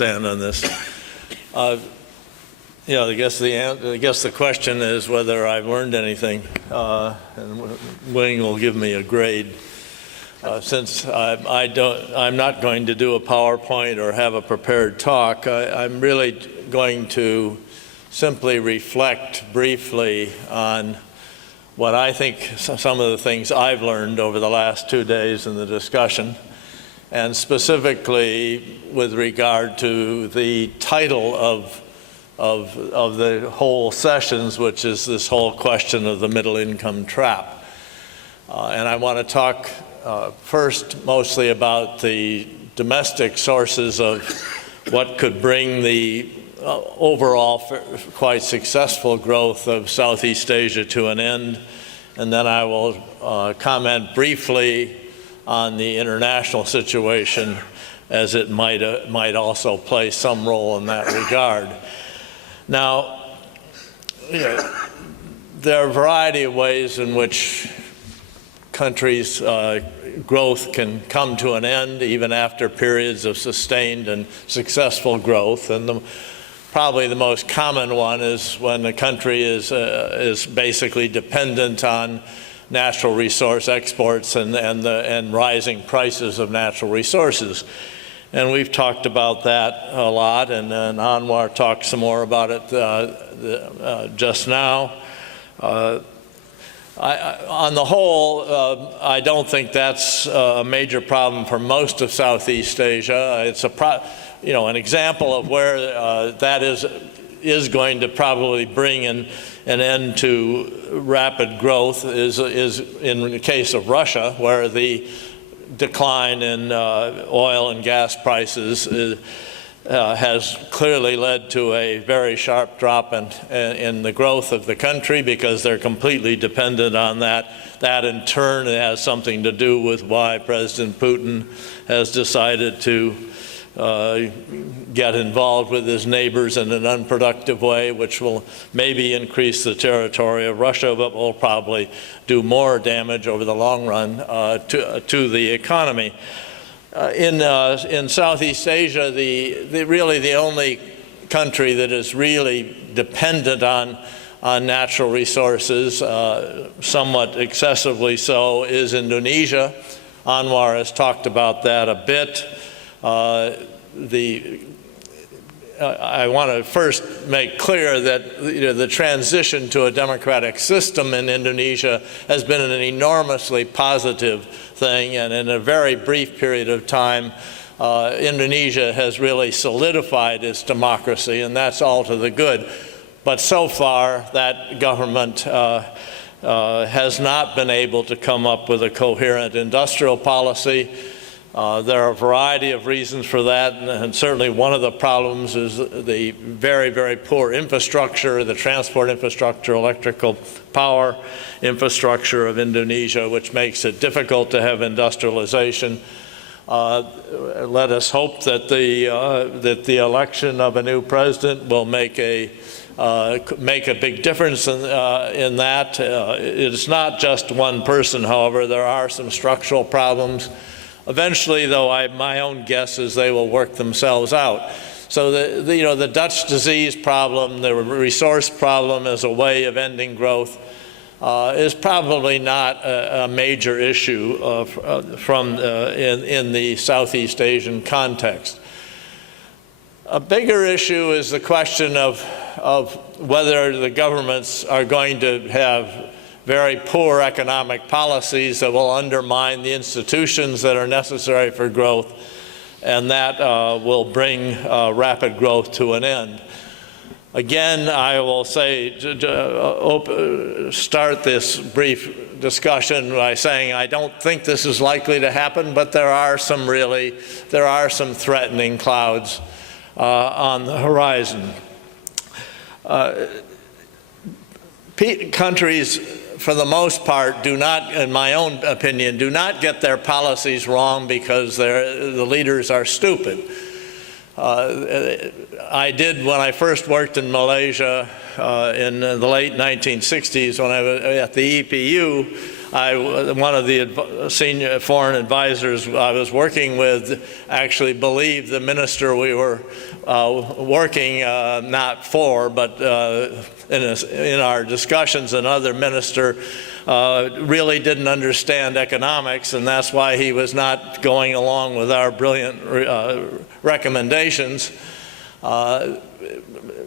stand on this. I guess the question is whether I've learned anything, and Wing will give me a grade. Since I'm not going to do a PowerPoint or have a prepared talk, I'm really going to simply reflect briefly on what I think some of the things I've learned over the last 2 days in the discussion, and specifically with regard to the title of the whole sessions, which is this whole question of the middle income trap. And I want to talk first mostly about the domestic sources of what could bring the overall quite successful growth of Southeast Asia to an end. And then I will comment briefly on the international situation, as it might also play some role in that regard. Now, there are a variety of ways in which countries' growth can come to an end, even after periods of sustained and successful growth. And probably the most common one is when a country is basically dependent on natural resource exports and rising prices of natural resources. And we've talked about that a lot, and Anwar talked some more about it just now. On the whole, I don't think that's a major problem for most of Southeast Asia. It's an example of where that is going to probably bring an end to rapid growth is in the case of Russia, where the decline in oil and gas prices has clearly led to a very sharp drop in the growth of the country, because they're completely dependent on that. That in turn has something to do with why President Putin has decided to get involved with his neighbors in an unproductive way, which will maybe increase the territory of Russia, but will probably do more damage over the long run to the economy. In Southeast Asia, really the only country that is really dependent on natural resources, somewhat excessively so, is Indonesia. Anwar has talked about that a bit. I want to first make clear that the transition to a democratic system in Indonesia has been an enormously positive thing, and in a very brief period of time, Indonesia has really solidified its democracy, and that's all to the good. But so far, that government has not been able to come up with a coherent industrial policy. There are a variety of reasons for that, and certainly one of the problems is the very, very poor infrastructure, the transport infrastructure, electrical power infrastructure of Indonesia, which makes it difficult to have industrialization. Let us hope that the election of a new president will make a big difference in that. It's not just one person, however. There are some structural problems. Eventually, though, my own guess is they will work themselves out. So the Dutch disease problem, the resource problem as a way of ending growth, is probably not a major issue in the Southeast Asian context. A bigger issue is the question of whether the governments are going to have very poor economic policies that will undermine the institutions that are necessary for growth, and that will bring rapid growth to an end. Again, I will say, start this brief discussion by saying I don't think this is likely to happen, but there are some threatening clouds on the horizon. Countries, for the most part, do not, in my own opinion, do not get their policies wrong because the leaders are stupid. I did, when I first worked in Malaysia in the late 1960s, when I was at the EPU, one of the senior foreign advisors I was working with actually believed the minister we were working not for, but in our discussions, another minister really didn't understand economics, and that's why he was not going along with our brilliant recommendations.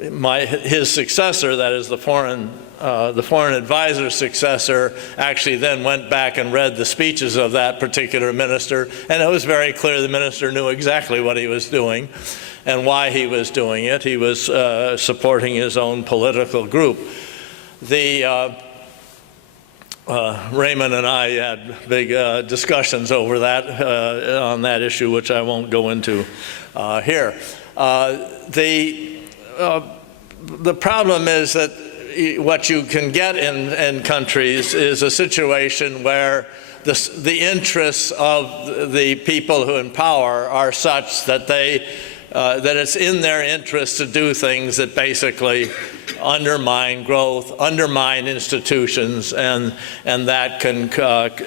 His successor, that is the foreign advisor's successor, actually then went back and read the speeches of that particular minister, and it was very clear the minister knew exactly what he was doing and why he was doing it. He was supporting his own political group. Raymond and I had big discussions over that on that issue, which I won't go into here. The problem is that what you can get in countries is a situation where the interests of the people who in power are such that that it's in their interest to do things that basically undermine growth, undermine institutions, and that can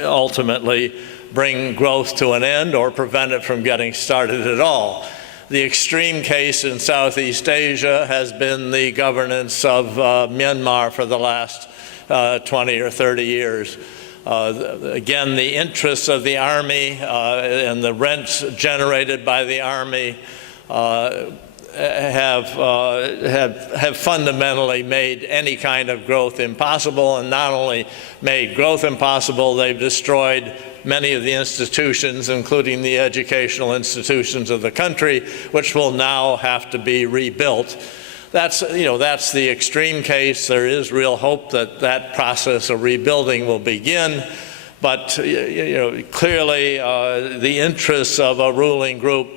ultimately bring growth to an end or prevent it from getting started at all. The extreme case in Southeast Asia has been the governance of Myanmar for the last 20 or 30 years. Again, the interests of the army and the rents generated by the army have fundamentally made any kind of growth impossible, and not only made growth impossible, they've destroyed many of the institutions, including the educational institutions of the country, which will now have to be rebuilt. That's the extreme case. There is real hope that that process of rebuilding will begin, but clearly the interests of a ruling group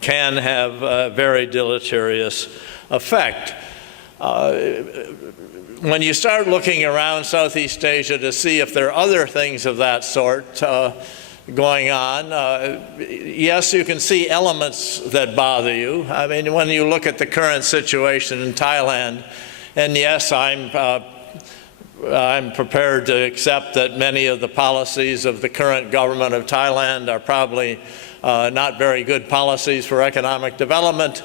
can have a very deleterious effect. When you start looking around Southeast Asia to see if there are other things of that sort going on, yes, you can see elements that bother you. I mean, when you look at the current situation in Thailand, and yes, I'm prepared to accept that many of the policies of the current government of Thailand are probably not very good policies for economic development,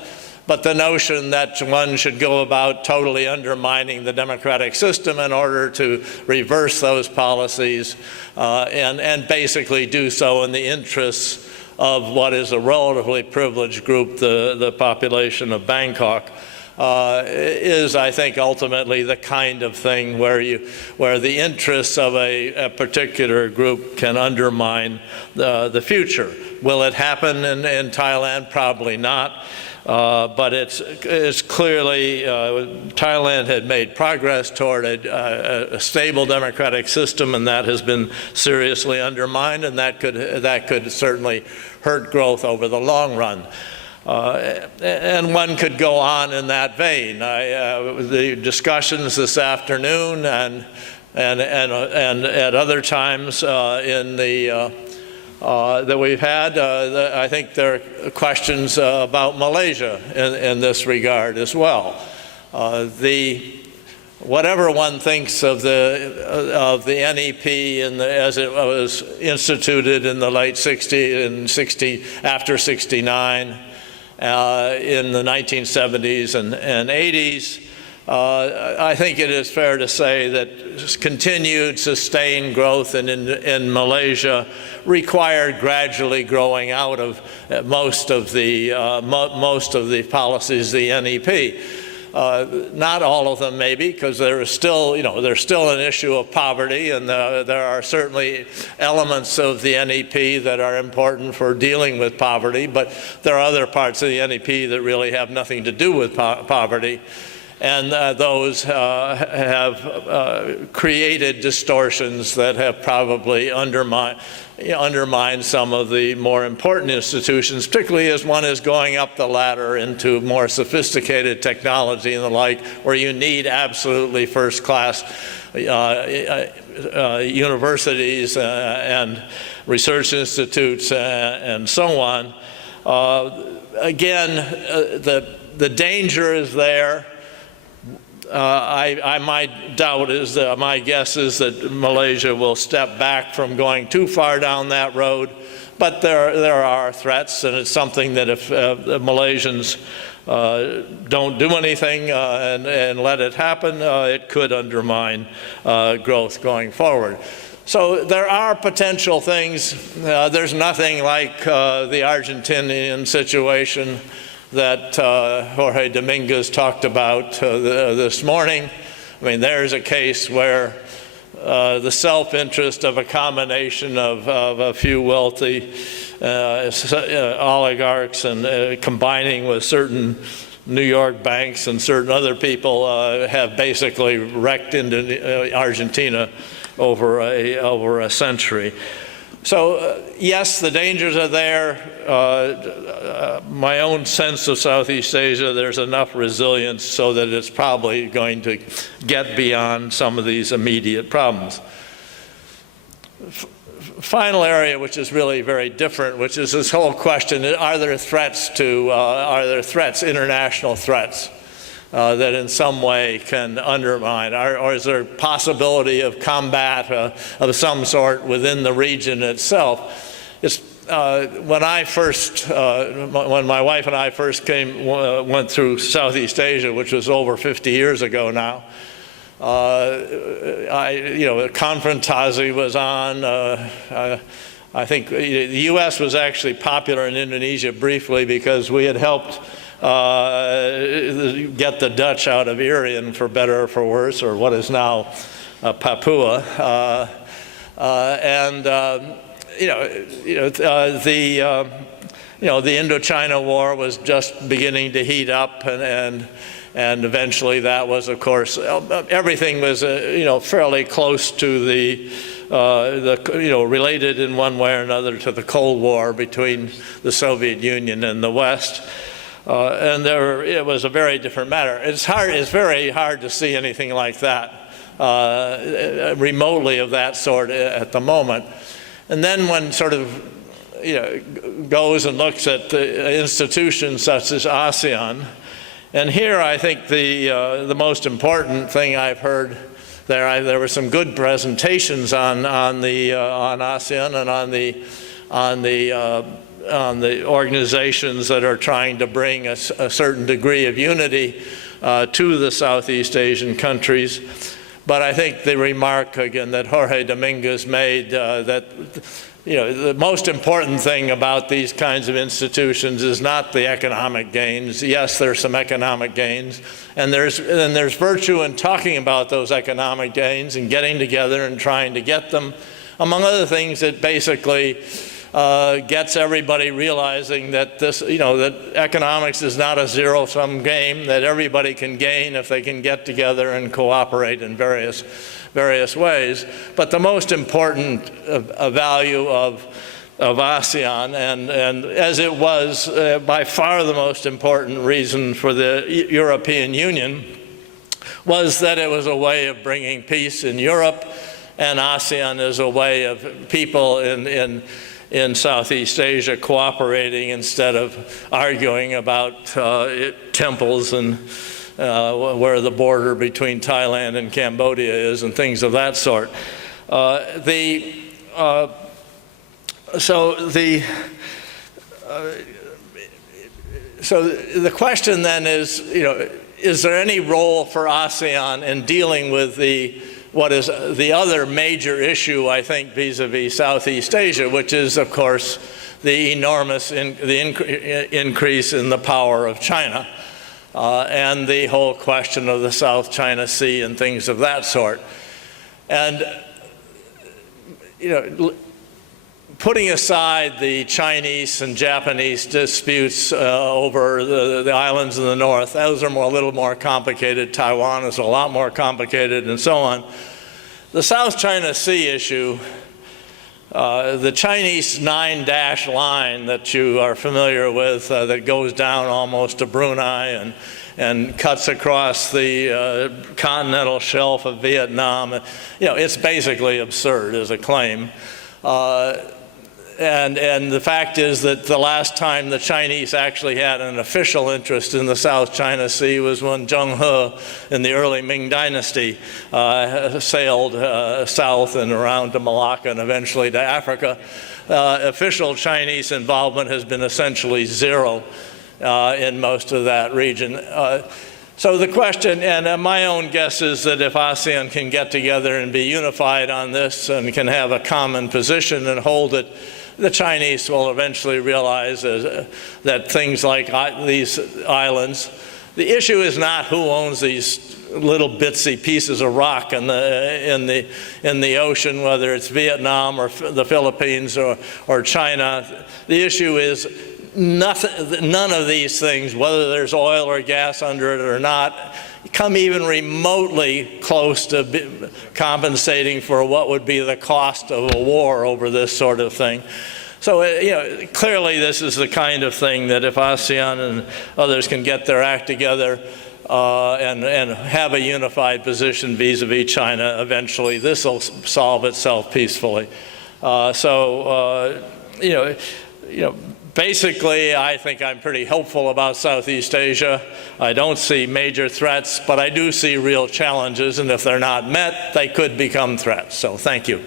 but the notion that one should go about totally undermining the democratic system in order to reverse those policies and basically do so in the interests of what is a relatively privileged group, the population of Bangkok, is, I think, ultimately the kind of thing where the interests of a particular group can undermine the future. Will it happen in Thailand? Probably not. But it's clearly Thailand had made progress toward a stable democratic system, and that has been seriously undermined, and that could certainly hurt growth over the long run. And one could go on in that vein. The discussions this afternoon and at other times in the that we've had, I think there are questions about Malaysia in this regard as well. Whatever one thinks of the NEP as it was instituted in the late 60s and after 69, in the 1970s and 80s, I think it is fair to say that continued sustained growth in Malaysia required gradually growing out of most of the policies, the NEP. Not all of them, maybe, because there's still an issue of poverty, and there are certainly elements of the NEP that are important for dealing with poverty, but there are other parts of the NEP that really have nothing to do with poverty. And those have created distortions that have probably undermined some of the more important institutions, particularly as one is going up the ladder into more sophisticated technology and the like, where you need absolutely first-class universities and research institutes and so on. Again, the danger is there. my doubt is that my guess is that Malaysia will step back from going too far down that road. But there are threats, and it's something that if the Malaysians don't do anything and let it happen, it could undermine growth going forward. So there are potential things. There's nothing like the Argentinian situation that Jorge Dominguez talked about this morning. I mean, there's a case where the self-interest of a combination of a few wealthy oligarchs and combining with certain New York banks and certain other people have basically wrecked Argentina over a century. So yes, the dangers are there. My own sense of Southeast Asia, there's enough resilience so that it's probably going to get beyond some of these immediate problems. Final area, which is really very different, which is this whole question: are there threats, international threats, that in some way can undermine, or is there a possibility of combat of some sort within the region itself? It's, when my wife and I first went through Southeast Asia, which was over 50 years ago now, Konfrontasi was on. I think the U.S. was actually popular in Indonesia briefly because we had helped get the Dutch out of Irian, for better or for worse, or what is now Papua, the Indochina War was just beginning to heat up, and eventually that was, of course, everything was fairly close to the related in one way or another to the Cold War between the Soviet Union and the West. And it was a very different matter. It's very hard to see anything like that, remotely of that sort at the moment. And then one sort of goes and looks at the institutions such as ASEAN. And here I think the most important thing I've heard there were some good presentations on ASEAN and on the organizations that are trying to bring a certain degree of unity to the Southeast Asian countries. But I think the remark, again, that Jorge Dominguez made, that the most important thing about these kinds of institutions is not the economic gains. Yes, there's some economic gains, and there's virtue in talking about those economic gains and getting together and trying to get them. Among other things, it basically gets everybody realizing that that economics is not a zero-sum game, that everybody can gain if they can get together and cooperate in various ways. But the most important value of ASEAN, and as it was by far the most important reason for the European Union, was that it was a way of bringing peace in Europe, and ASEAN is a way of people in Southeast Asia cooperating instead of arguing about temples and where the border between Thailand and Cambodia is and things of that sort. So the question then is there any role for ASEAN in dealing with what is the other major issue, I think, vis-a-vis Southeast Asia, which is, of course, the enormous increase in the power of China, and the whole question of the South China Sea and things of that sort. And putting aside the Chinese and Japanese disputes over the islands in the north, those are a little more complicated. Taiwan is a lot more complicated, and so on. The South China Sea issue, the Chinese 9-dash line that you are familiar with, that goes down almost to Brunei and cuts across the continental shelf of Vietnam, it's basically absurd as a claim. And the fact is that the last time the Chinese actually had an official interest in the South China Sea was when Zheng He in the early Ming Dynasty sailed south and around to Malacca and eventually to Africa. Official Chinese involvement has been essentially zero in most of that region. So the question, and my own guess is that if ASEAN can get together and be unified on this and can have a common position and hold it, the Chinese will eventually realize that things like these islands, the issue is not who owns these little bitsy pieces of rock in the ocean, whether it's Vietnam or the Philippines or China. The issue is none of these things, whether there's oil or gas under it or not, come even remotely close to compensating for what would be the cost of a war over this sort of thing. So clearly this is the kind of thing that if ASEAN and others can get their act together and have a unified position vis-a-vis China, eventually this will solve itself peacefully. Basically, I think I'm pretty hopeful about Southeast Asia. I don't see major threats, but I do see real challenges, and if they're not met, they could become threats. So thank you.